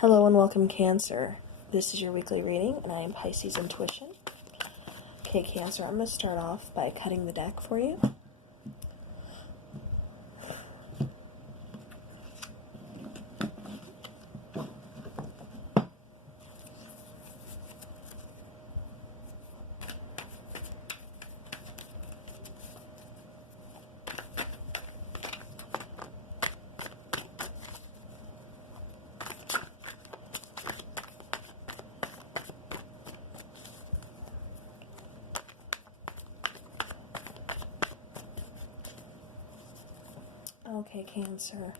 Hello and welcome, Cancer. This is your weekly reading, and I am Pisces Intuition. Okay, Cancer, I'm going to start off by cutting the deck for you. Okay, Cancer.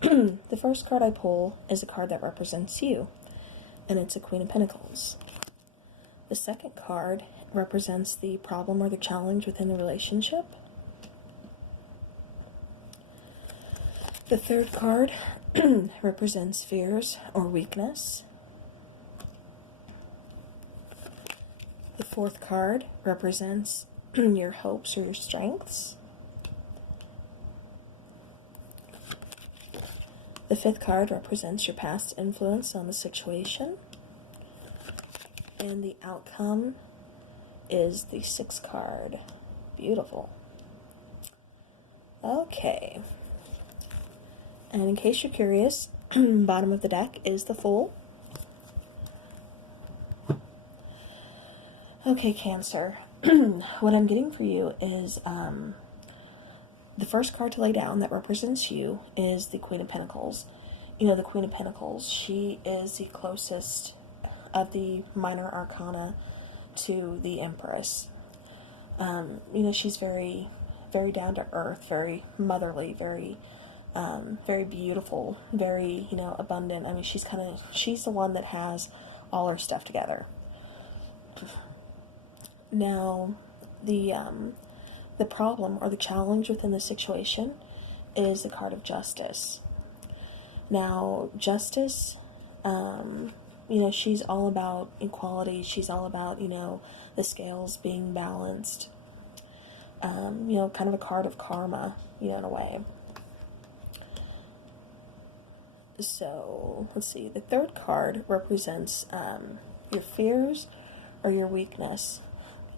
The first card I pull is a card that represents you, and it's a Queen of Pentacles. The second card represents the problem or the challenge within the relationship. The third card represents fears or weakness. The fourth card represents your hopes or your strengths. The fifth card represents your past influence on the situation. And the outcome is the sixth card. Beautiful. Okay. And in case you're curious, bottom of the deck is the Fool. Okay, Cancer. What I'm getting for you is the first card to lay down that represents you is the Queen of Pentacles. You know, the Queen of Pentacles, she is the closest of the minor arcana to the Empress. You know, she's very, very down to earth, very motherly, very beautiful, very, abundant. I mean, she's the one that has all her stuff together. Now, the problem or the challenge within the situation is the card of Justice. Now, Justice, she's all about equality. She's all about, the scales being balanced. Kind of a card of karma, in a way. So, let's see. The third card represents your fears or your weakness.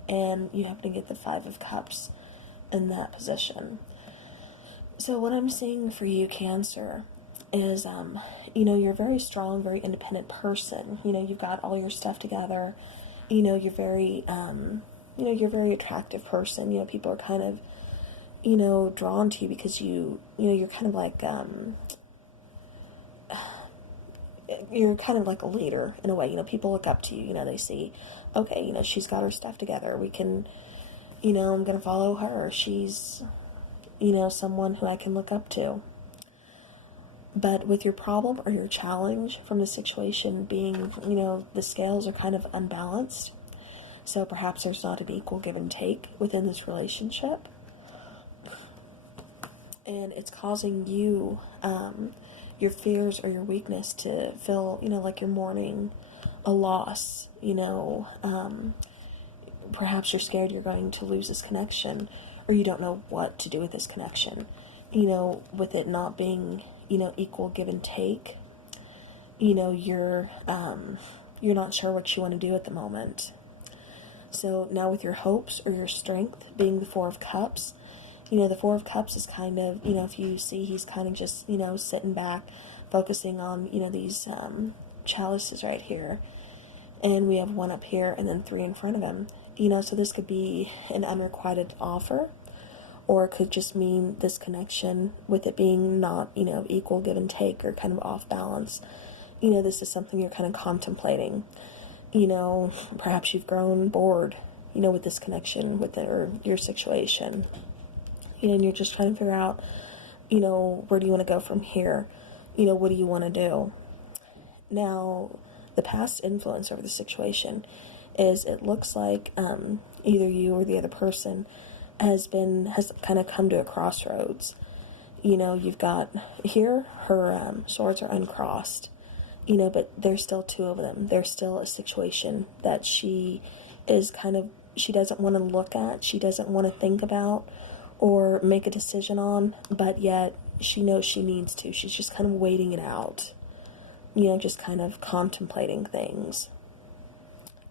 And you happen to get the Five of Cups in that position. So what I'm seeing for you, Cancer, is, you're a very strong, very independent person. You've got all your stuff together. You're very, you're a very attractive person. People are kind of, drawn to you because you're kind of like, you're kind of like a leader in a way. People look up to you. They see, okay, she's got her stuff together. We can, I'm going to follow her. She's, someone who I can look up to. But with your problem or your challenge from the situation being, the scales are kind of unbalanced. So perhaps there's not an equal give and take within this relationship. And it's causing you, your fears or your weakness to feel, like you're mourning a loss, perhaps you're scared you're going to lose this connection, or you don't know what to do with this connection, with it not being, equal give and take, you're not sure what you want to do at the moment. So now with your hopes or your strength being the Four of Cups, the Four of Cups is kind of, if you see, he's kind of just, sitting back, focusing on, these chalices right here. And we have one up here and then three in front of him. So this could be an unrequited offer, or it could just mean this connection with it being not, equal give and take or kind of off balance. This is something you're kind of contemplating. Perhaps you've grown bored, with this connection with it or your situation. And you're just trying to figure out, where do you want to go from here? What do you want to do? Now, the past influence over the situation is, it looks like either you or the other person has kind of come to a crossroads. You've got here, her swords are uncrossed, but there's still two of them. There's still a situation that she doesn't want to look at, she doesn't want to think about or make a decision on, but yet she knows she needs to. She's just kind of waiting it out. just kind of contemplating things.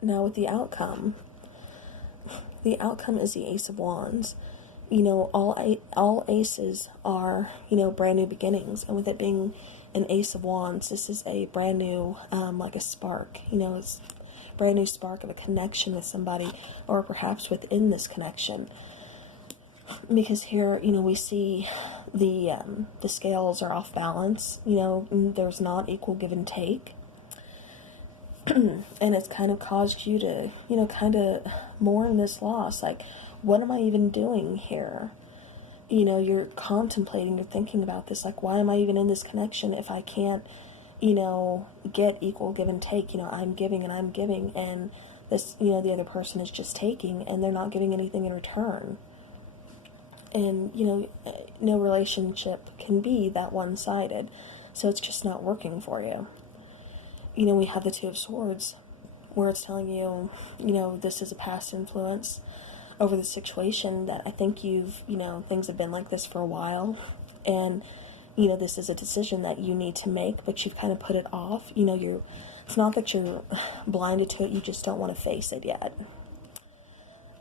Now with the outcome is the Ace of Wands. All aces are, brand new beginnings. And with it being an Ace of Wands, this is a brand new, like a spark, it's a brand new spark of a connection with somebody, or perhaps within this connection. Because here, we see the scales are off balance, there's not equal give and take. And it's kind of caused you to, kind of mourn this loss. Like, what am I even doing here? You're contemplating, you're thinking about this. Like, why am I even in this connection if I can't, get equal give and take? I'm giving and I'm giving, and this, the other person is just taking, and they're not giving anything in return. And, no relationship can be that one-sided. So it's just not working for you. We have the Two of Swords, where it's telling you, this is a past influence over the situation that I think things have been like this for a while. And, this is a decision that you need to make, but you've kind of put it off. It's not that you're blinded to it, you just don't want to face it yet.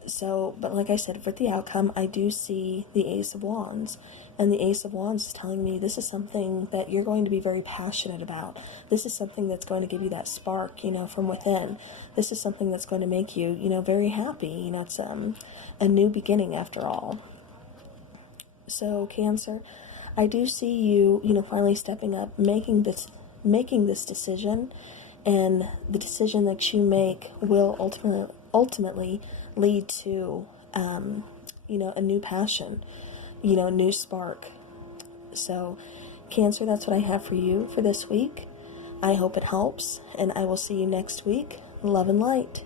So, but like I said, for the outcome, I do see the Ace of Wands. And the Ace of Wands is telling me this is something that you're going to be very passionate about. This is something that's going to give you that spark, from within. This is something that's going to make you, very happy. It's a new beginning after all. So, Cancer, I do see you, finally stepping up, making this decision. And the decision that you make will ultimately lead to, a new passion, a new spark. So, Cancer, that's what I have for you for this week. I hope it helps, and I will see you next week. Love and light.